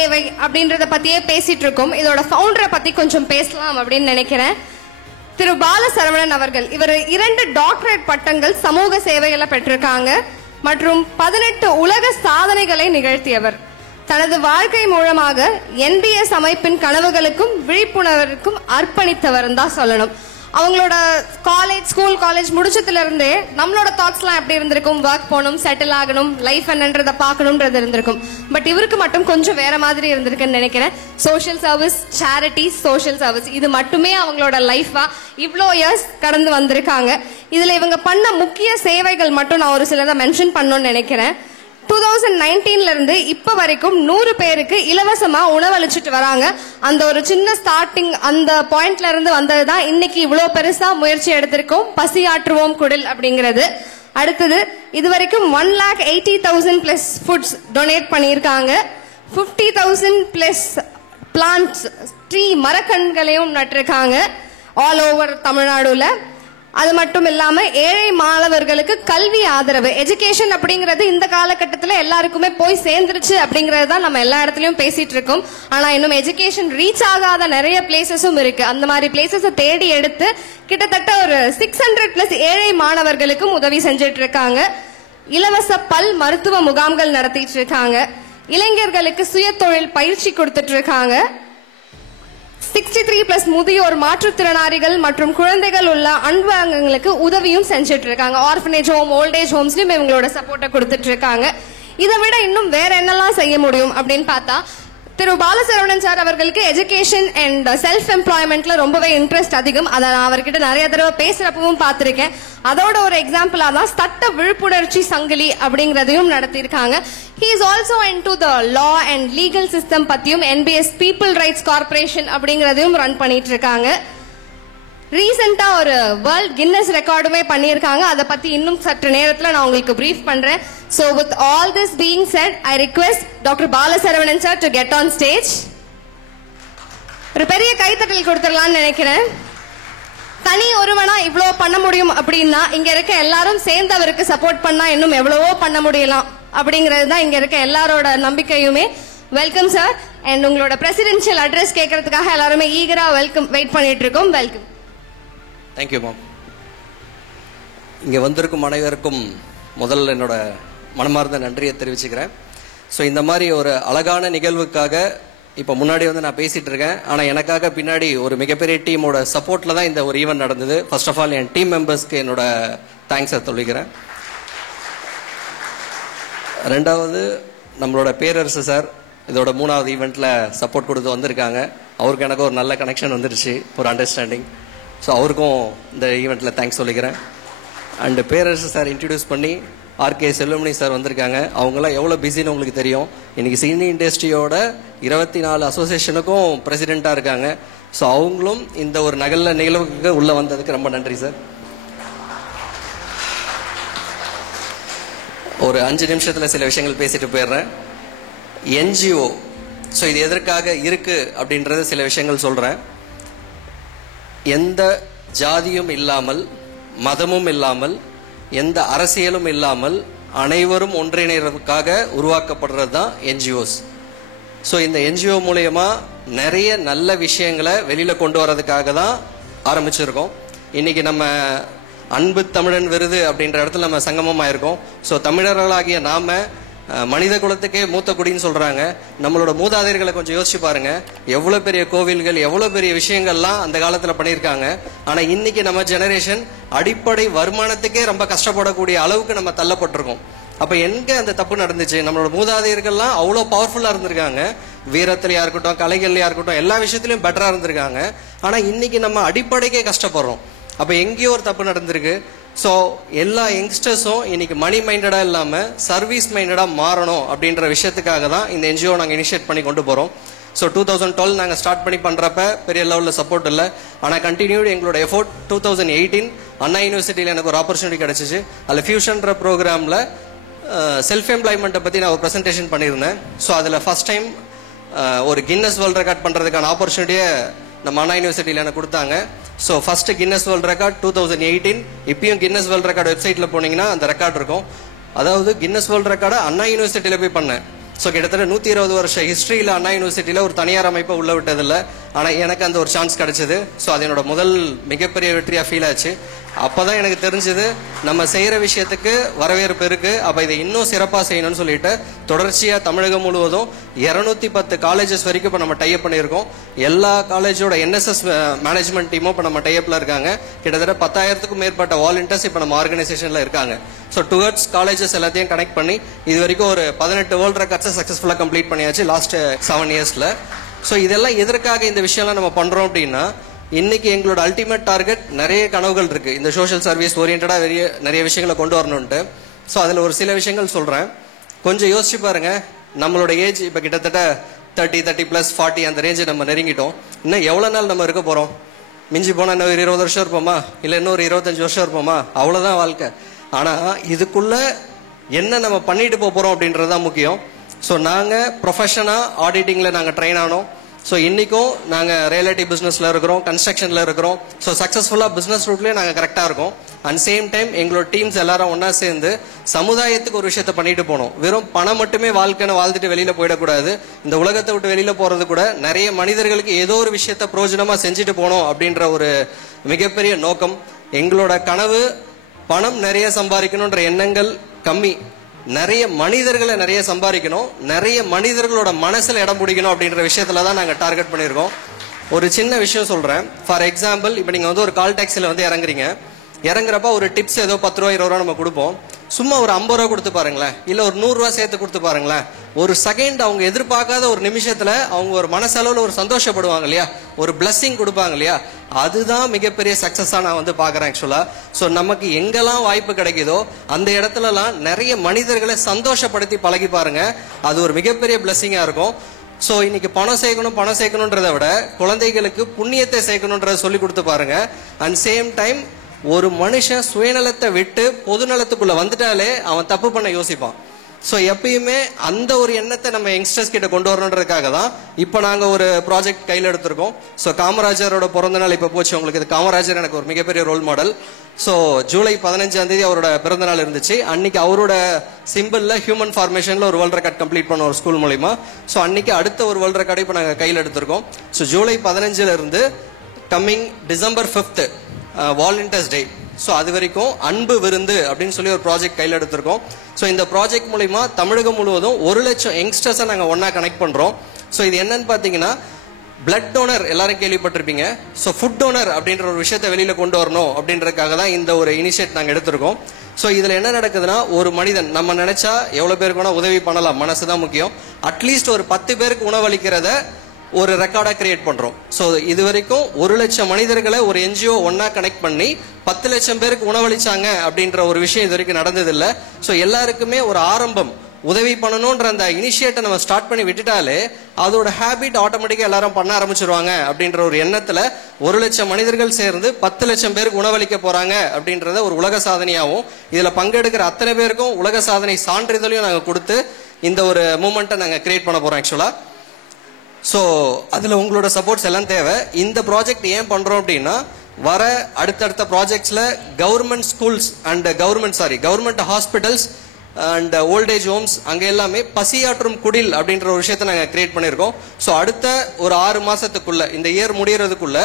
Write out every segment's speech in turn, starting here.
சேவை அப்படின்றத பத்தியே பேசிட்டு இருக்கோம். இதோட ஃபவுண்டரை பத்தி கொஞ்சம் பேசலாம் அப்படின்னு நினைக்கிறேன். திரு பாலசரவணன் அவர்கள், இவர் 2 டாக்டரேட் பட்டங்கள் சமூக சேவைகளை பெற்றிருக்காங்க மற்றும் 18 உலக சாதனைகளை நிகழ்த்தியவர். தனது வாழ்க்கை மூலமாக NBS அமைப்பின் கனவுகளுக்கும் விழிப்புணர்வுக்கும் அர்ப்பணித்தவர் தான் சொல்லணும். அவங்களோட ஸ்கூல் காலேஜ் முடிச்சதுல இருந்தே நம்மளோட தாட்ஸ்லாம் எப்படி இருந்திருக்கும், ஒர்க் போகணும், செட்டில் ஆகணும், லைஃப் என்னன்றதை பார்க்கணும்ன்றது இருந்திருக்கும். பட் இவருக்கு மட்டும் கொஞ்சம் வேற மாதிரி இருந்திருக்குன்னு நினைக்கிறேன். Social service, charity, social service, இது மட்டுமே அவங்களோட லைஃபா இவ்வளோ இயர்ஸ் கடந்து வந்திருக்காங்க. இதுல இவங்க பண்ண முக்கிய சேவைகள் மட்டும் நான் ஒரு சிலதை மென்ஷன் பண்ணணும்னு நினைக்கிறேன். 2019 இருந்து இப்ப வரைக்கும் 100 பேருக்கு இலவசமா உணவளிச்சுட்டு வராங்க. அந்த ஒரு சின்ன ஸ்டார்டிங் அந்த பாயிண்ட்ல இருந்து வந்ததுதான் இன்னைக்கு இவ்வளவு பெருசா முயற்சி எடுத்திருக்கோம். பசியாற்றுவோம் குடில் அப்படிங்கிறது. அடுத்தது இதுவரைக்கும் 1,80,000+ ஃபுட்ஸ் டொனேட் பண்ணியிருக்காங்க. 50,000+ பிளான்ட்ஸ், ட்ரீ மரக்கன்களையும் நட்டிருக்காங்க ஆல் ஓவர் தமிழ்நாடுல. அது மட்டும் இல்லாம ஏழை மாணவர்களுக்கு கல்வி ஆதரவு, எஜுகேஷன் அப்படிங்கிறது இந்த காலகட்டத்தில் எல்லாருக்குமே போய் சேர்ந்துருச்சு அப்படிங்கறது தான் நம்ம எல்லா இடத்துலயும் பேசிட்டு இருக்கோம். ஆனா இன்னும் எஜுகேஷன் ரீச் ஆகாத நிறைய பிளேசஸும் இருக்கு. அந்த மாதிரி பிளேசஸை தேடி எடுத்து கிட்டத்தட்ட ஒரு 600+ ஏழை மாணவர்களுக்கும் உதவி செஞ்சுட்டு இருக்காங்க. இலவச பல் மருத்துவ முகாம்கள் நடத்திட்டு இருக்காங்க. இளைஞர்களுக்கு சுய தொழில் பயிற்சி கொடுத்துட்டு இருக்காங்க. 63+ முதியோர், மாற்றுத்திறனாளிகள் மற்றும் குழந்தைகள் உள்ள அன்பங்களுக்கு உதவியும் செஞ்சுட்டு இருக்காங்க. ஆர்ஃபனேஜ் ஹோம், ஓல்டேஜ் ஹோம்ஸ்லயும் இவங்களோட சப்போர்ட்டை கொடுத்துட்டு இருக்காங்க. இதை விட இன்னும் வேற என்னெல்லாம் செய்ய முடியும் அப்படின்னு பார்த்தா, திரு பாலசரவணன் சார் அவர்களுக்கு எஜுகேஷன் அண்ட் செல்ஃப் எம்ப்ளாய்மெண்ட்ல ரொம்பவே இன்ட்ரெஸ்ட் அதிகம். அதை நான் அவர்கிட்ட நிறைய தடவை பேசுறப்பவும் பார்த்திருக்கேன். அதோட ஒரு எக்ஸாம்பிளா தான் சட்ட விழிப்புணர்ச்சி சங்கிலி அப்படிங்கறதையும் நடத்தியிருக்காங்க. He is also into the law and legal system பத்தியும் NBS People Rights Corporation அப்படிங்கறதையும் ரன் பண்ணிட்டு இருக்காங்க. ரீசெண்டா ஒரு வேர்ல்ட் கின்னஸ் ரெக்கார்டுமே பண்ணியிருக்காங்க. அதை பத்தி இன்னும் சற்று நேரத்தில் நான் உங்களுக்கு பிரீஃப் பண்றேன். So with all this being said, I request Dr. Balasaravanan sir to get on stage. ஒரு பெரிய கைத்தட்டல் கொடுத்துடலாம்னு நினைக்கிறேன். தனி ஒருவனா இவ்வளோ பண்ண முடியும் அப்படின்னா இங்க இருக்க எல்லாரும் சேர்ந்து அவருக்கு சப்போர்ட் பண்ணா இன்னும் எவ்வளவோ பண்ண முடியலாம் அப்படிங்கிறது தான் இங்க இருக்க எல்லாரோட நம்பிக்கையுமே. Welcome sir. அண்ட் உங்களோட பிரசிடென்ஷியல் அட்ரஸ் கேட்கறதுக்காக எல்லாருமே ஈகரா வெயிட் பண்ணிட்டு இருக்கோம். வெல்கம். Thank you ma'am. இங்கே வந்திருக்கும் அனைவருக்கும் முதல்ல என்னோட மனமார்ந்த நன்றியை தெரிவிச்சுக்கிறேன். ஸோ இந்த மாதிரி ஒரு அழகான நிகழ்வுக்காக இப்போ முன்னாடி நான் பேசிட்டு இருக்கேன். ஆனால் எனக்காக பின்னாடி ஒரு மிகப்பெரிய டீமோட சப்போர்ட்ல தான் இந்த ஒரு ஈவெண்ட் நடந்தது. ஃபர்ஸ்ட் ஆஃப் ஆல் என் டீம் மெம்பர்ஸ்க்கு என்னோட தேங்க்ஸை சொல்லிக்கிறேன். ரெண்டாவது நம்மளோட பேரரசு சார் இதோட 3வது ஈவெண்ட்ல சப்போர்ட் கொடுத்து வந்திருக்காங்க. அவருக்கு எனக்கு ஒரு நல்ல கனெக்ஷன் வந்துருச்சு, ஒரு அண்டர்ஸ்டாண்டிங். ஸோ அவருக்கும் இந்த ஈவெண்ட்டில் தேங்க்ஸ் சொல்லிக்கிறேன். அண்டு பேரரசு சார் இன்ட்ரடியூஸ் பண்ணி RK செல்வமணி சார் வந்திருக்காங்க. அவங்களாம் எவ்வளோ பிஸின்னு உங்களுக்கு தெரியும். இன்னைக்கு சினி இண்டஸ்ட்ரியோட 24 அசோசியேஷனுக்கும் பிரசிடெண்ட்டாக இருக்காங்க. ஸோ அவங்களும் இந்த ஒரு நிகழ்வுக்கு உள்ளே வந்ததுக்கு ரொம்ப நன்றி சார். ஒரு 5 நிமிஷத்தில் சில விஷயங்கள் பேசிட்டு போயிடுறேன். NGO, ஸோ இது எதற்காக இருக்கு அப்படின்றது சில விஷயங்கள் சொல்கிறேன். எந்த ஜாதியும் இல்லாமல், மதமும் இல்லாமல், எந்த அரசியலும் இல்லாமல் அனைவரும் ஒன்றிணைறதுக்காக உருவாக்கப்படுறது தான் NGOs. ஸோ இந்த NGO மூலயமா நிறைய நல்ல விஷயங்களை வெளியில கொண்டு வரதுக்காக தான் ஆரம்பிச்சிருக்கோம். இன்னைக்கு நம்ம அன்பு தமிழன் விருது அப்படின்ற இடத்துல நம்ம சங்கமமாயிருக்கோம். ஸோ தமிழர்களாகிய நாம மனித குலத்துக்கே மூத்த குடின்னு சொல்றாங்க. நம்மளோட மூதாதையர்களை கொஞ்சம் யோசிச்சு பாருங்க. எவ்வளவு பெரிய கோவில்கள், எவ்வளவு பெரிய விஷயங்கள்லாம் அந்த காலத்துல பண்ணியிருக்காங்க. ஆனா இன்னைக்கு நம்ம ஜெனரேஷன் அடிப்படை வருமானத்துக்கே ரொம்ப கஷ்டப்படக்கூடிய அளவுக்கு நம்ம தள்ளப்பட்டிருக்கோம். அப்ப எங்க அந்த தப்பு நடந்துச்சு? நம்மளோட மூதாதையர்கள்லாம் அவ்வளோ பவர்ஃபுல்லா இருந்திருக்காங்க. வீரத்திலையா இருக்கட்டும், கலைகள்லையா இருக்கட்டும், எல்லா விஷயத்திலயும் பெட்டரா இருந்திருக்காங்க. ஆனா இன்னைக்கு நம்ம அடிப்படைக்கே கஷ்டப்படுறோம். அப்ப எங்கேயோ ஒரு தப்பு நடந்திருக்கு. ஸோ எல்லா யங்ஸ்டர்ஸும் இன்னைக்கு மணி மைண்டடா இல்லாம சர்வீஸ் மைண்டடா மாறணும் அப்படின்ற விஷயத்துக்காக தான் இந்த NGO நாங்கள் இனிஷியேட் பண்ணி கொண்டு போறோம். ஸோ 2012 நாங்கள் ஸ்டார்ட் பண்ணி பண்றப்ப பெரிய லெவலில் சப்போர்ட் இல்லை. ஆனால் கண்டினியூடு எங்களோட எஃபோர்ட் 2018 அண்ணா யூனிவர்சிட்டியில் எனக்கு ஒரு ஆப்பர்ச்சுனிட்டி கிடைச்சிச்சு. அதில் ஃபியூஷன்ற ப்ரோக்ராமில் செல்ஃப் எம்ப்ளாய்மெண்ட்டை பற்றி நான் ஒரு ப்ரெசன்டேஷன் பண்ணியிருந்தேன். ஸோ அதில் ஃபர்ஸ்ட் டைம் ஒரு கின்னஸ் வேர்ல்ட் ரெக்கார்ட் பண்ணுறதுக்கான ஆப்பர்ச்சுனிட்டியை நம்ம அண்ணா யூனிவர்சிட்டியில் எனக்கு கொடுத்தாங்க. So first Guinness world record 2018. இப்பயும் கின்னஸ் வேர்ல்ட் ரெக்கார்டு வெப்சைட்டில் போனீங்கன்னா அந்த ரெக்கார்ட் இருக்கும். அதாவது கின்னஸ் வேர்ல்ட் ரெக்கார்டை அண்ணா யூனிவர்சிட்டியில் போய் பண்ணேன். ஸோ கிட்டத்தட்ட 120 வருஷ ஹிஸ்ட்ரியில் அண்ணா யூனிவர்சிட்டியில் ஒரு தனியார் அமைப்பை உள்ள விட்டதில்லை. ஆனால் எனக்கு அந்த ஒரு சான்ஸ் கிடைச்சது. ஸோ அது என்னோட முதல் மிகப்பெரிய வெற்றியாக ஃபீல் ஆச்சு. அப்போ தான் எனக்கு தெரிஞ்சது நம்ம செய்கிற விஷயத்துக்கு வரவேற்பு இருக்குது, அப்போ இதை இன்னும் சிறப்பாக செய்யணும்னு சொல்லிட்டு தொடர்ச்சியாக தமிழகம் முழுவதும் 210 காலேஜஸ் வரைக்கும் இப்போ நம்ம டைப் பண்ணியிருக்கோம். எல்லா காலேஜோட NSS மேனேஜ்மெண்ட் டீமும் இப்போ நம்ம டைப்பில் இருக்காங்க. கிட்டத்தட்ட 10,000க்கும் மேற்பட்ட வாலண்டியர்ஸ் இப்போ நம்ம ஆர்கனைசேஷனில் இருக்காங்க. ஸோ டுவர்ட்ஸ் காலேஜஸ் எல்லாத்தையும் கனெக்ட் பண்ணி இது வரைக்கும் ஒரு 18 வேர்ல்ட் ரெக்கார்ட்ஸை சக்ஸஸ்ஃபுல்லாக கம்ப்ளீட் பண்ணியாச்சு லாஸ்ட் 7 இயர்ஸில். ஸோ இதெல்லாம் எதற்காக இந்த விஷயம்லாம் நம்ம பண்ணுறோம் அப்படின்னா, இன்னைக்கு எங்களோட அல்டிமேட் டார்கெட், நிறைய கனவுகள் இருக்கு இந்த சோஷியல் சர்வீஸ் ஓரியன்டா நிறைய விஷயங்களை கொண்டு வரணும்ட்டு. ஸோ அதில் ஒரு சில விஷயங்கள் சொல்றேன், கொஞ்சம் யோசிச்சு பாருங்க. நம்மளோட ஏஜ் இப்போ கிட்டத்தட்ட 30+ 40 அந்த ரேஞ்சை நம்ம நெருங்கிட்டோம். இன்னும் எவ்வளோ நாள் நம்ம இருக்க போறோம்? மிஞ்சி போனால் இன்னும் ஒரு 20 வருஷம் இருப்போமா, இல்லை இன்னொரு 25 வருஷம் இருப்போமா? அவ்வளோதான் வாழ்க்கை. ஆனால் இதுக்குள்ள என்ன நம்ம பண்ணிட்டு போறோம் அப்படின்றது தான் முக்கியம். ஸோ நாங்கள் ப்ரொஃபஷனாக ஆடிட்டிங்கில் நாங்கள் ட்ரெயின் ஆனோம். ஸோ இன்னைக்கும் நாங்கள் ரியல்டி பிஸ்னஸில் இருக்கிறோம், கன்ஸ்ட்ரக்ஷனில் இருக்கிறோம். ஸோ சக்ஸஸ்ஃபுல்லாக பிஸ்னஸ் ரூட்லேயே நாங்கள் கரெக்டாக இருக்கோம். அண்ட் சேம் டைம் எங்களோட டீம்ஸ் எல்லாரும் ஒன்றா சேர்ந்து சமுதாயத்துக்கு ஒரு விஷயத்த பண்ணிட்டு போனோம். வெறும் பணம் மட்டுமே வாழ்க்கைன்னு வாழ்ந்துட்டு வெளியில் போயிடக்கூடாது. இந்த உலகத்தை விட்டு வெளியில் போகிறது கூட நிறைய மனிதர்களுக்கு ஏதோ ஒரு விஷயத்த பிரயோஜனமாக செஞ்சுட்டு போனோம் அப்படின்ற ஒரு மிகப்பெரிய நோக்கம். எங்களோட கனவு பணம் நிறைய சம்பாதிக்கணுன்ற எண்ணங்கள் கம்மி, நிறைய மனிதர்களை நிறைய சம்பாதிக்கணும், நிறைய மனிதர்களோட மனசுல இடம் பிடிக்கணும் அப்படின்ற விஷயத்துல தான் நாங்க டார்கெட் பண்ணியிருக்கோம். ஒரு சின்ன விஷயம் சொல்றேன். ஃபார் எக்ஸாம்பிள், இப்போ நீங்க வந்து ஒரு கால் டாக்ஸில வந்து இறங்குறீங்க. இறங்குறப்ப ஒரு டிப்ஸ் ஏதோ 10 ரூபா 20 ரூபா நம்ம கொடுப்போம். சும்மா ஒரு 50 ரூபா கொடுத்து பாருங்களேன், இல்ல ஒரு 100 ரூபா சேர்த்து கொடுத்து பாருங்களேன். ஒரு செகண்ட் அவங்க எதிர்பார்க்காத ஒரு நிமிஷத்துல அவங்க ஒரு மனசளவுல ஒரு சந்தோஷப்படுவாங்க இல்லையா, ஒரு பிளஸ்ஸிங் கொடுப்பாங்க இல்லையா, அதுதான் மிகப்பெரிய சக்சஸா நான் வந்து பாக்குறேன் ஆக்சுவலா. ஸோ நமக்கு எங்கெல்லாம் வாய்ப்பு கிடைக்குதோ அந்த இடத்துலலாம் நிறைய மனிதர்களை சந்தோஷப்படுத்தி பழகி பாருங்க, அது ஒரு மிகப்பெரிய பிளஸ்ஸிங்கா இருக்கும். ஸோ இன்னைக்கு பணம் சேர்க்கணுன்றதை விட குழந்தைகளுக்கு புண்ணியத்தை சேர்க்கணுன்றதை சொல்லி கொடுத்து பாருங்க. அண்ட் சேம் டைம் ஒரு மனுஷன் சுயநலத்தை விட்டு பொதுநலத்துக்குள்ள வந்துட்டாலே அவன் தப்பு பண்ண யோசிப்பான். ஸோ எப்பயுமே அந்த ஒரு எண்ணத்தை நம்ம யங்ஸ்டர்ஸ் கிட்ட கொண்டு வரணுன்றதுக்காக தான் இப்போ நாங்கள் ஒரு ப்ராஜெக்ட் கையில் எடுத்திருக்கோம். ஸோ காமராஜரோட பிறந்த நாள் இப்போ போச்சு உங்களுக்கு. இது காமராஜர் எனக்கு ஒரு மிகப்பெரிய ரோல் மாடல். ஸோ ஜூலை 15 அவரோட பிறந்த நாள் இருந்துச்சு. அன்னைக்கு அவரோட சிம்பிள்ல ஹியூமன் ஃபார்மேஷன்ல ஒரு வேர்ல்ட் ரெக்கார்ட் கம்ப்ளீட் பண்ண ஒரு ஸ்கூல் மூலியமா. ஸோ அன்னைக்கு அடுத்த ஒரு வேர்ல்ட் ரெக்கார்டை இப்போ நாங்கள் கையில் எடுத்திருக்கோம். ஸோ ஜூலை 15 இருந்து கம்மிங் டிசம்பர் 5 வாலண்டியர்ஸ் டே. ஸோ அது வரைக்கும் அன்பு விருந்து அப்படின்னு சொல்லி ஒரு ப்ராஜெக்ட் கையில் எடுத்திருக்கோம். ஸோ இந்த ப்ராஜெக்ட் மூலிமா தமிழகம் முழுவதும் 1 லட்சம் யங்ஸ்டர்ஸை நாங்கள் ஒன்னா கனெக்ட் பண்றோம். ஸோ இது என்னன்னு பார்த்தீங்கன்னா, பிளட் டோனர் எல்லாரும் கேள்விப்பட்டிருப்பீங்க. ஸோ ஃபுட் டோனர் அப்படின்ற ஒரு விஷயத்தை வெளியில கொண்டு வரணும் அப்படின்றதுக்காக தான் இந்த ஒரு இனிஷியேட் நாங்கள் எடுத்திருக்கோம். ஸோ இதுல என்ன நடக்குதுன்னா, ஒரு மனிதன் நம்ம நினைச்சா எவ்வளவு பேருக்கு வேணா உதவி பண்ணலாம், மனசு தான் முக்கியம். அட்லீஸ்ட் ஒரு 10 பேருக்கு உணவளிக்கிறத ஒரு ரெக்கார்டா கிரியேட் பண்றோம். ஸோ இது வரைக்கும் 1 லட்சம் மனிதர்களை ஒரு NGO ஒன்னா கனெக்ட் பண்ணி 10 லட்சம் பேருக்கு உணவளிச்சாங்க அப்படின்ற ஒரு விஷயம் இது வரைக்கும் நடந்ததில்லை. ஸோ எல்லாருக்குமே ஒரு ஆரம்பம், உதவி பண்ணணும்ன்ற அந்த இனிஷியேட்டை நம்ம ஸ்டார்ட் பண்ணி விட்டுட்டாலே அதோட ஹேபிட் ஆட்டோமேட்டிக்கா எல்லாரும் பண்ண ஆரம்பிச்சிருவாங்க அப்படின்ற ஒரு எண்ணத்துல 1 லட்சம் மனிதர்கள் சேர்ந்து 10 லட்சம் பேருக்கு உணவளிக்க போறாங்க அப்படின்றத ஒரு உலக சாதனையாகவும், இதுல பங்கெடுக்கிற அத்தனை பேருக்கும் உலக சாதனை சான்றிதழையும் நாங்கள் கொடுத்து இந்த ஒரு மூமெண்ட்டை நாங்கள் கிரியேட் பண்ண போறோம் ஆக்சுவலா. ஸோ அதில் உங்களோட சப்போர்ட்ஸ் எல்லாம் தேவை. இந்த ப்ராஜெக்ட் ஏன் பண்ணுறோம் அப்படின்னா, வர அடுத்தடுத்த ப்ராஜெக்ட்ஸில் government schools and government hospitals and old age homes அங்கே எல்லாமே பசியாற்றும் குடில் அப்படின்ற ஒரு விஷயத்தை நாங்கள் கிரியேட் பண்ணியிருக்கோம். ஸோ அடுத்த ஒரு 6 மாசத்துக்குள்ள, இந்த இயர் முடியறதுக்குள்ள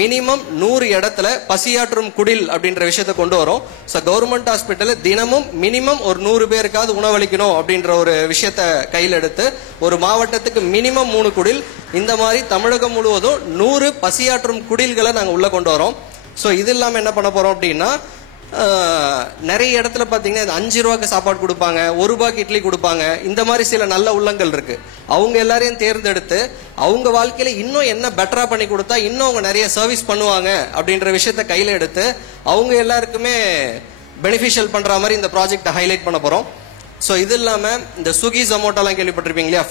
மினிமம் 100 இடத்துல பசியாற்றும் குடில் அப்படின்ற விஷயத்தை கொண்டு வரோம். ஸோ கவர்மெண்ட் ஹாஸ்பிட்டல் தினமும் மினிமம் ஒரு 100 பேருக்காவது உணவளிக்கணும் அப்படின்ற ஒரு விஷயத்த கையில் எடுத்து ஒரு மாவட்டத்துக்கு மினிமம் 3 குடில், இந்த மாதிரி தமிழகம் முழுவதும் 100 பசியாற்றும் குடில்களை நாங்கள் உள்ள கொண்டு வரோம். ஸோ இது இல்லாமல் என்ன பண்ண போறோம் அப்படின்னா, நிறைய இடத்துல பாத்தீங்கன்னா 5 ரூபாய்க்கு சாப்பாடு கொடுப்பாங்க, 1 ரூபாய்க்கு இட்லி கொடுப்பாங்க. இந்த மாதிரி சில நல்ல உள்ளங்கள் இருக்கு. அவங்க எல்லாரையும் தேர்ந்தெடுத்து அவங்க வாழ்க்கையில இன்னும் என்ன பெட்டரா பண்ணி கொடுத்தா இன்னும் அவங்க நிறைய சர்வீஸ் பண்ணுவாங்க அப்படின்ற விஷயத்த கையில எடுத்து அவங்க எல்லாருக்குமே பெனிஃபிஷியல் பண்ற மாதிரி இந்த ப்ராஜெக்ட் ஹைலைட் பண்ண போறோம். ஸோ இது இல்லாம இந்த ஸ்விக்கி ஜொமேட்டோலாம் கேள்விப்பட்டிருப்பீங்க இல்லையா,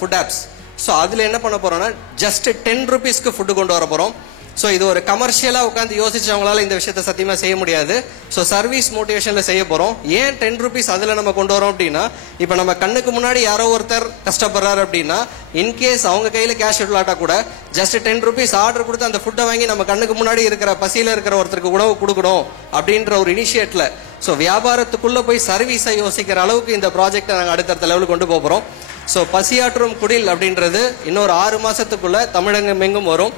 ஃபுட் ஆப்ஸ். ஸோ அதுல என்ன பண்ண போறோம்னா, ஜஸ்ட் 10 ரூபீஸ்க்கு ஃபுட்டு கொண்டு வர போறோம். ஸோ இது ஒரு கமர்ஷியலா உட்காந்து யோசிச்சவங்களால இந்த விஷயத்த சத்தியமா செய்ய முடியாது. ஸோ சர்வீஸ் மோட்டிவேஷன்ல செய்ய போறோம். ஏன் 10 ரூபீஸ் அதுல நம்ம கொண்டு வரோம் அப்படின்னா, இப்ப நம்ம கண்ணுக்கு முன்னாடி யாரோ ஒருத்தர் கஷ்டப்படுறாரு அப்படின்னா, இன்கேஸ் அவங்க கையில கேஷ் இல்லாட்டா கூட ஜஸ்ட் 10 ரூபீஸ் ஆர்டர் கொடுத்து அந்த ஃபுட்டை வாங்கி நம்ம கண்ணுக்கு முன்னாடி இருக்கிற பசியில இருக்கிற ஒருத்தருக்கு உணவு கொடுக்கணும் அப்படின்ற ஒரு இனிஷியேட்ல, ஸோ வியாபாரத்துக்குள்ள போய் சர்வீஸை யோசிக்கிற அளவுக்கு இந்த ப்ராஜெக்டை நாங்கள் அடுத்தடுத்த லெவலுக்கு கொண்டு போகிறோம். ஸோ பசியாற்றும் குடில் அப்படின்றது இன்னொரு 6 மாசத்துக்குள்ள தமிழகம் எங்கும் வரும்.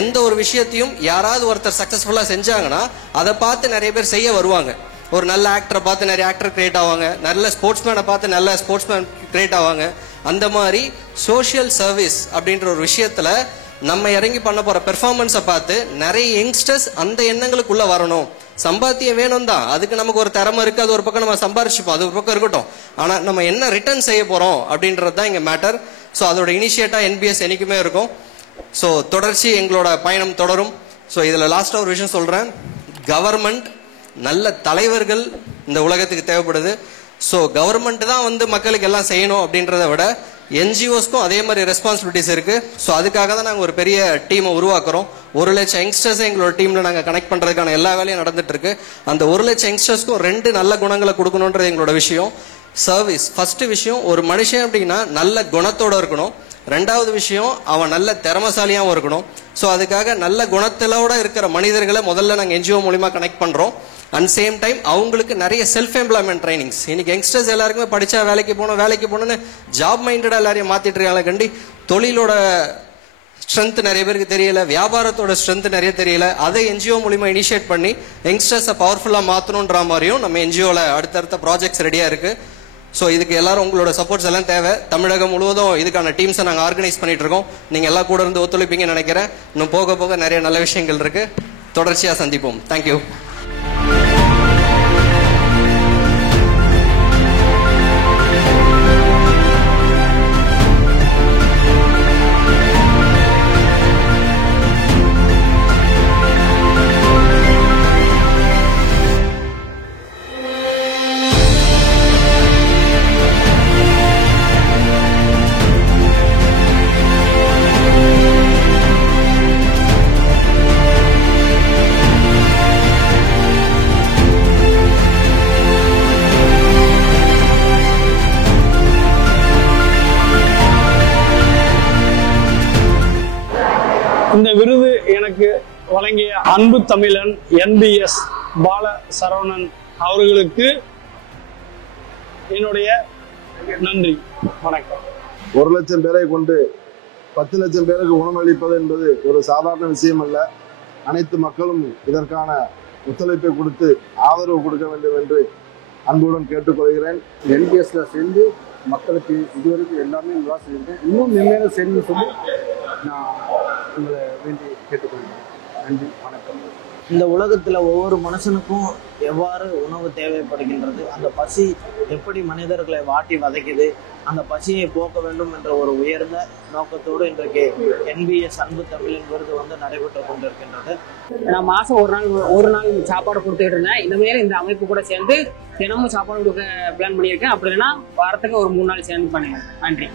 எந்த ஒரு விஷயத்தையும் யாராவது ஒருத்தர் சக்சஸ்ஃபுல்லா செஞ்சாங்கன்னா அதை பார்த்து நிறைய பேர் செய்ய வருவாங்க. ஒரு நல்ல ஆக்டரை பார்த்து நிறைய ஆக்டர் கிரியேட் ஆவாங்க, நல்ல ஸ்போர்ட்ஸ்மேனை பார்த்து நல்ல ஸ்போர்ட்ஸ்மேன் கிரியேட் ஆவாங்க. அந்த மாதிரி சோஷியல் சர்வீஸ் அப்படின்ற ஒரு விஷயத்துல நம்ம இறங்கி பண்ண போற பெர்ஃபார்மன்ஸை பார்த்து நிறைய யங்ஸ்டர்ஸ் அந்த எண்ணங்களுக்குள்ள வரணும். சம்பாத்தியம் வேணும் தான், அதுக்கு நமக்கு ஒரு திறமை இருக்கு, அது ஒரு பக்கம் நம்ம சம்பாரிச்சுப்போம், அது ஒரு பக்கம் இருக்கட்டும். ஆனா நம்ம என்ன ரிட்டர்ன் செய்ய போறோம் அப்படின்றது தான் இங்க மேட்டர். ஸோ அதோட இனிஷியேட்டா என்பிஎஸ் என்னைக்குமே இருக்கும். ஸோ தொடர்ச்சி எங்களோட பயணம் தொடரும். ஸோ இதுல லாஸ்டா ஒரு விஷயம் சொல்றேன். கவர்மெண்ட் நல்ல தலைவர்கள் இந்த உலகத்துக்கு தேவைப்படுது. ஸோ கவர்மெண்ட் தான் வந்து மக்களுக்கு எல்லாம் செய்யணும் அப்படின்றத விட என்ஜிஓஸ்க்கும் அதே மாதிரி ரெஸ்பான்சிபிலிட்டிஸ் இருக்கு. ஸோ அதுக்காக தான் நாங்கள் ஒரு பெரிய டீமை உருவாக்குறோம். 1 லட்சம் யங்ஸ்டர்ஸை எங்களோட டீம்ல நாங்கள் கனெக்ட் பண்றதுக்கான எல்லா வேலையும் நடந்துட்டு இருக்கு. அந்த 1 லட்சம் யங்ஸ்டர்ஸ்க்கும் 2 நல்ல குணங்களை கொடுக்கணுன்றது எங்களோட விஷயம். சர்வீஸ் ஃபர்ஸ்ட் விஷயம். ஒரு மனுஷன் அப்படின்னா நல்ல குணத்தோட இருக்கணும். 2வது விஷயம், அவன் நல்ல திறமசாலியாகவும் இருக்கணும். ஸோ அதுக்காக நல்ல குணத்திலோட இருக்கிற மனிதர்களை முதல்ல நாங்கள் என்ஜிஓ மூலியமா கனெக்ட் பண்றோம். அண்ட் சேம் டைம் அவங்களுக்கு நிறைய செல்ஃப் எம்ப்ளாய்மெண்ட் ட்ரைனிங்ஸ். இன்னைக்கு யங்ஸ்டர்ஸ் எல்லாருக்குமே படிச்சா வேலைக்கு போகணும்னு ஜாப் மைண்டடா எல்லாரையும் மாத்திட்டு இருக்காங்க. கண்டி தொழிலோட ஸ்ட்ரென்த் நிறைய பேருக்கு தெரியல, வியாபாரத்தோட ஸ்ட்ரென்த் நிறைய தெரியல. அதை என்ஜிஓ மூலியமா இனிஷியேட் பண்ணி யங்ஸ்டர்ஸை பவர்ஃபுல்லா மாத்தணும்ன்ற மாதிரியும் நம்ம என்ஜிஓல அடுத்தடுத்த ப்ராஜெக்ட்ஸ் ரெடியா இருக்கு. ஸோ இதுக்கு எல்லாரும் உங்களோட சப்போர்ட்ஸ் எல்லாம் தேவை. தமிழகம் முழுவதும் இதுக்கான டீம்ஸை நாங்கள் ஆர்கனைஸ் பண்ணிட்டு இருக்கோம். நீங்க எல்லாம் கூட இருந்து ஒத்துழைப்பீங்கன்னு நினைக்கிறேன். இன்னும் போக போக நிறைய நல்ல விஷயங்கள் இருக்கு. தொடர்ச்சியா சந்திப்போம். தேங்க்யூ. இந்த விருது எனக்கு வழங்கிய அன்பு தமிழன் என்பிஎஸ் பால சரவணன் அவர்களுக்கு என்னுடைய நன்றி, வணக்கம். 1 லட்சம் பேரை கொண்டு 10 லட்சம் பேருக்கு உணவளிப்பது என்பது ஒரு சாதாரண விஷயம் அல்ல. அனைத்து மக்களும் இதற்கான ஒத்துழைப்பை கொடுத்து ஆதரவு கொடுக்க வேண்டும் என்று அன்புடன் கேட்டுக்கொள்கிறேன். என்பிஎஸ்ல சேர்ந்து மக்களுக்கு இதுவரைக்கும் எல்லாமே நல்லா செஞ்சிருக்கேன். இன்னும் மென்மேலும் செய்யணும்னு சொல்லி நான் உங்களை வேண்டி கேட்டுக்கொள்கிறேன். நன்றி, வணக்கம். இந்த உலகத்தில் ஒவ்வொரு மனுஷனுக்கும் எவ்வாறு உணவு தேவைப்படுகின்றது, அந்த பசி எப்படி மனிதர்களை வாட்டி வதைக்குது, அந்த பசியை போக்க வேண்டும் என்ற ஒரு உயர்ந்த நோக்கத்தோடு இன்றைக்கு என்பிஎஸ் அன்பு தமிழின் விருது நடைபெற்று கொண்டிருக்கின்றது. நான் மாதம் ஒரு நாள் சாப்பாடு கொடுத்துக்கிட்டு இருந்தேன். இனிமேல் இந்த அமைப்பு கூட சேர்ந்து தினமும் சாப்பாடு கொடுக்க பிளான் பண்ணியிருக்கேன். அப்படி இல்லைன்னா வாரத்துக்கு ஒரு 3 நாள் சேர்ந்து பண்ணுவேன். நன்றி.